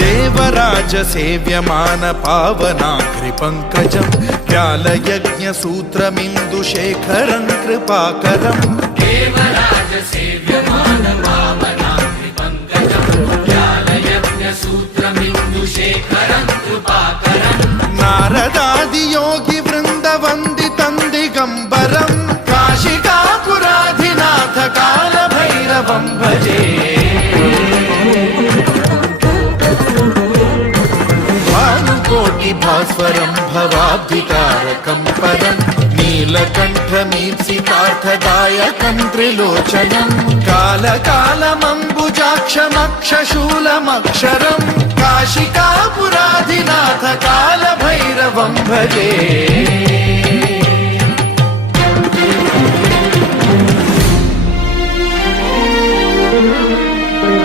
देवराज सेव्यमान पावनाग्रि पंकजं व्यालयज्ञ सूत्रमिन्दुशेखरं कृपाकरं देवराज सेव्यमान पावनाग्रि पंकजं व्यालयज्ञ सूत्रमिन्दुशेखरं कृपाकरं नारदादि योगी वृंद वंदितं दिगंबरं काशिकापुराधिनाथ काल भैरवं भजे भानुकोटि भास्वरं भवाब्धितारकं परं नीलकण्ठमीप्सितार्थदायकं त्रिलोचनं कालकालमम्बुजाक्षमक्षशूलमक्षरं काशिकापुराधिनाथ काल भैरवं भजे।